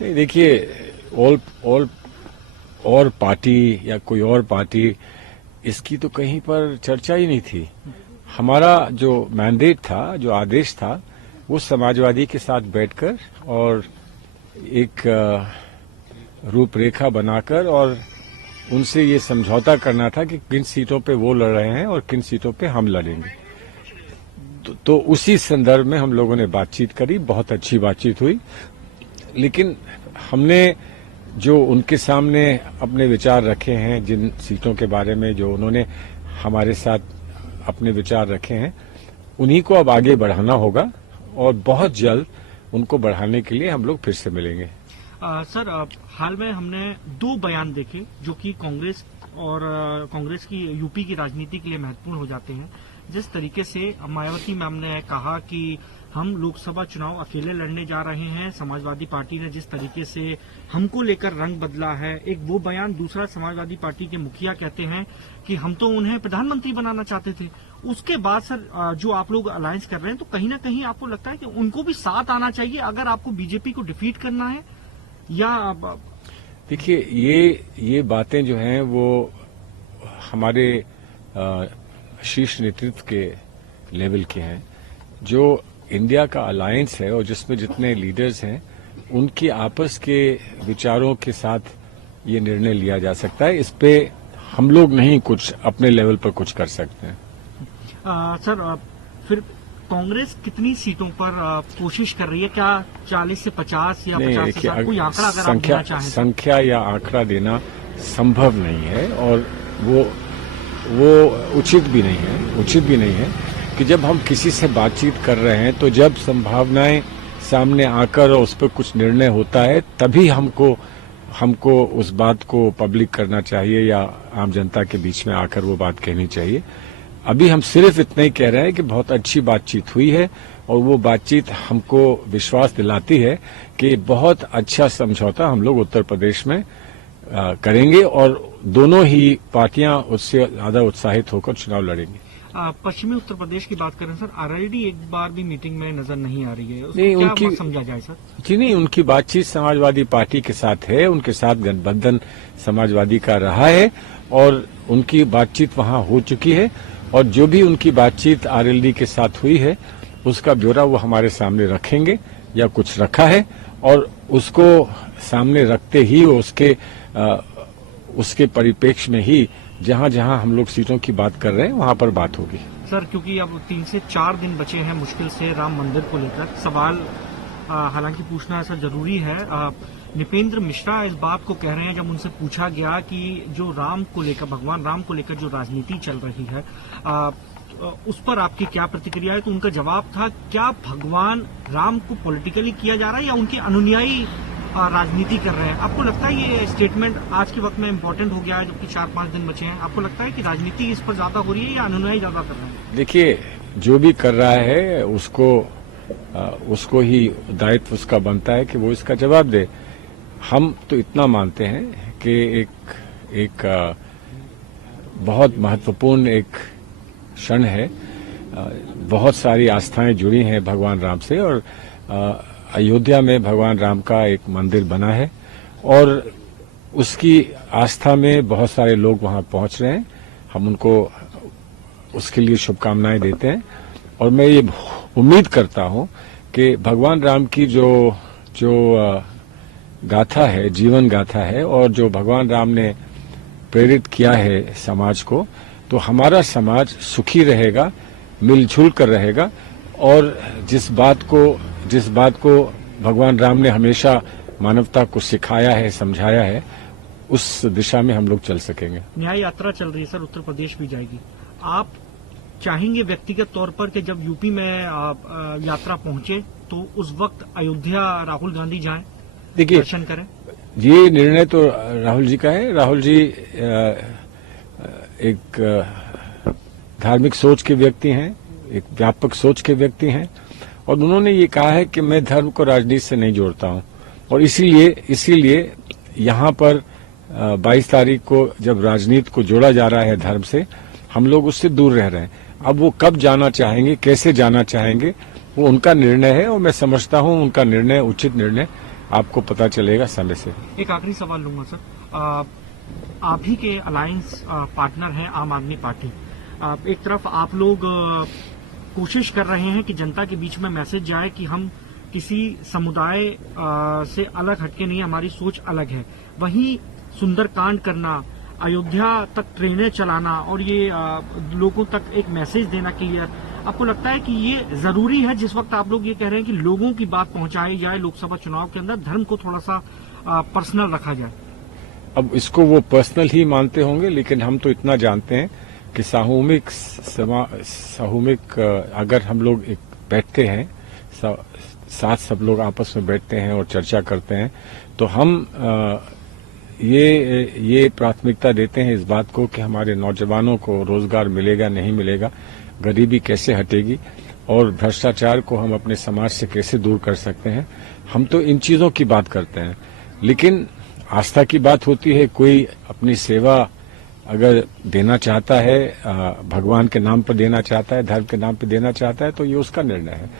नहीं, देखिए, और पार्टी या कोई और पार्टी, इसकी तो कहीं पर चर्चा ही नहीं थी। हमारा जो मैंडेट था, जो आदेश था, वो समाजवादी के साथ बैठकर और एक रूपरेखा बनाकर और उनसे ये समझौता करना था कि किन सीटों पे वो लड़ रहे हैं और किन सीटों पे हम लड़ेंगे। तो उसी संदर्भ में हम लोगों ने बातचीत करी, बहुत अच्छी बातचीत हुई। लेकिन हमने जो उनके सामने अपने विचार रखे हैं, जिन सीटों के बारे में जो उन्होंने हमारे साथ अपने विचार रखे हैं, उन्हीं को अब आगे बढ़ाना होगा और बहुत जल्द उनको बढ़ाने के लिए हम लोग फिर से मिलेंगे। सर, हाल में हमने 2 बयान देखे जो कि कांग्रेस की यूपी की राजनीति के लिए महत्वपूर्ण हो जाते हैं। जिस तरीके से मायावती मैम ने कहा कि हम लोकसभा चुनाव अकेले लड़ने जा रहे हैं, समाजवादी पार्टी ने जिस तरीके से हमको लेकर रंग बदला है, एक वो बयान। दूसरा, समाजवादी पार्टी के मुखिया कहते हैं कि हम तो उन्हें प्रधानमंत्री बनाना चाहते थे। उसके बाद सर, जो आप लोग अलायंस कर रहे हैं, तो कहीं ना कहीं आपको लगता है कि उनको भी साथ आना चाहिए अगर आपको बीजेपी को डिफीट करना है, या? देखिए, ये बातें जो हैं वो हमारे शीर्ष नेतृत्व के लेवल के हैं। जो इंडिया का अलायंस है और जिसमें जितने लीडर्स हैं, उनकी आपस के विचारों के साथ ये निर्णय लिया जा सकता है। इस पे हम लोग नहीं कुछ अपने लेवल पर कुछ कर सकते हैं। सर, फिर कांग्रेस कितनी सीटों पर कोशिश कर रही है? क्या 40 से 50 या 50 से 60? कोई आंकड़ा अगर आप देना चाहें? संख्या या आंकड़ा देना संभव नहीं है और वो उचित भी नहीं है कि जब हम किसी से बातचीत कर रहे हैं, तो जब संभावनाएं सामने आकर और उस पर कुछ निर्णय होता है, तभी हमको उस बात को पब्लिक करना चाहिए या आम जनता के बीच में आकर वो बात कहनी चाहिए। अभी हम सिर्फ इतना ही कह रहे हैं कि बहुत अच्छी बातचीत हुई है और वो बातचीत हमको विश्वास दिलाती है कि बहुत अच्छा समझौता हम लोग उत्तर प्रदेश में करेंगे और दोनों ही पार्टियां उससे ज्यादा उत्साहित होकर चुनाव लड़ेंगी। पश्चिमी उत्तर प्रदेश की बात करें सर, आरएलडी एक बार भी मीटिंग में नजर नहीं आ रही है। नहीं, क्या समझा जाए सर? जी नहीं, उनकी बातचीत समाजवादी पार्टी के साथ है, उनके साथ गठबंधन समाजवादी का रहा है और उनकी बातचीत वहां हो चुकी है और जो भी उनकी बातचीत आरएलडी के साथ हुई है, उसका ब्यौरा वो हमारे सामने रखेंगे या कुछ रखा है और उसको सामने रखते ही उसके परिप्रेक्ष्य में ही जहां जहां हम लोग सीटों की बात कर रहे हैं, वहां पर बात होगी। सर, क्योंकि अब 3 से 4 दिन बचे हैं मुश्किल से राम मंदिर को लेकर सवाल हालांकि पूछना सर जरूरी है। निपेंद्र मिश्रा इस बात को कह रहे हैं, जब उनसे पूछा गया कि जो भगवान राम को लेकर जो राजनीति चल रही है, उस पर आपकी क्या प्रतिक्रिया है? तो उनका जवाब था, क्या भगवान राम को पॉलिटिकली किया जा रहा है या उनके अनुयायी राजनीति कर रहे हैं? आपको लगता है ये स्टेटमेंट आज के वक्त में इम्पोर्टेंट हो गया है, जबकि 4-5 दिन बचे हैं? आपको लगता है कि राजनीति इस पर ज्यादा हो रही है या अनुयायी ज्यादा कर रहे हैं? देखिए, जो भी कर रहा है उसको ही दायित्व उसका बनता है कि वो इसका जवाब दे। हम तो इतना मानते हैं कि एक बहुत महत्वपूर्ण एक क्षण है। बहुत सारी आस्थाएं जुड़ी हैं भगवान राम से और अयोध्या में भगवान राम का एक मंदिर बना है और उसकी आस्था में बहुत सारे लोग वहां पहुंच रहे हैं। हम उनको उसके लिए शुभकामनाएं देते हैं और मैं ये उम्मीद करता हूं कि भगवान राम की जो गाथा है, जीवन गाथा है और जो भगवान राम ने प्रेरित किया है समाज को, तो हमारा समाज सुखी रहेगा, मिलजुल कर रहेगा और जिस बात को भगवान राम ने हमेशा मानवता को सिखाया है, समझाया है, उस दिशा में हम लोग चल सकेंगे। न्याय यात्रा चल रही है सर, उत्तर प्रदेश भी जाएगी। आप चाहेंगे व्यक्तिगत तौर पर कि जब यूपी में यात्रा पहुंचे तो उस वक्त अयोध्या राहुल गांधी जाएं, दर्शन करें? ये निर्णय तो राहुल जी का है। राहुल जी एक धार्मिक सोच के व्यक्ति हैं, एक व्यापक सोच के व्यक्ति हैं और उन्होंने ये कहा है कि मैं धर्म को राजनीति से नहीं जोड़ता हूं और इसीलिए यहाँ पर 22 तारीख को जब राजनीति को जोड़ा जा रहा है धर्म से, हम लोग उससे दूर रह रहे हैं। अब वो कब जाना चाहेंगे, कैसे जाना चाहेंगे, वो उनका निर्णय है और मैं समझता हूं उनका निर्णय उचित निर्णय आपको पता चलेगा समय से। एक आखिरी सवाल लूंगा सर। आप ही के अलायंस पार्टनर हैं आम आदमी पार्टी। एक तरफ आप लोग कोशिश कर रहे हैं कि जनता के बीच में मैसेज जाए कि हम किसी समुदाय से अलग हटके नहीं, हमारी सोच अलग है। वहीं सुंदरकांड करना, अयोध्या तक ट्रेनें चलाना और ये लोगों तक एक मैसेज देना क्लियर, आपको लगता है कि ये जरूरी है जिस वक्त आप लोग ये कह रहे हैं कि लोगों की बात पहुंचाई जाए, लोकसभा चुनाव के अंदर धर्म को थोड़ा सा पर्सनल रखा जाए? अब इसको वो पर्सनल ही मानते होंगे, लेकिन हम तो इतना जानते हैं कि सामूहिक अगर हम लोग एक बैठते हैं, साथ सब लोग आपस में बैठते हैं और चर्चा करते हैं, तो हम ये प्राथमिकता देते हैं इस बात को कि हमारे नौजवानों को रोजगार मिलेगा नहीं मिलेगा, गरीबी कैसे हटेगी और भ्रष्टाचार को हम अपने समाज से कैसे दूर कर सकते हैं। हम तो इन चीजों की बात करते हैं, लेकिन आस्था की बात होती है। कोई अपनी सेवा अगर देना चाहता है, भगवान के नाम पर देना चाहता है, धर्म के नाम पर देना चाहता है, तो ये उसका निर्णय है।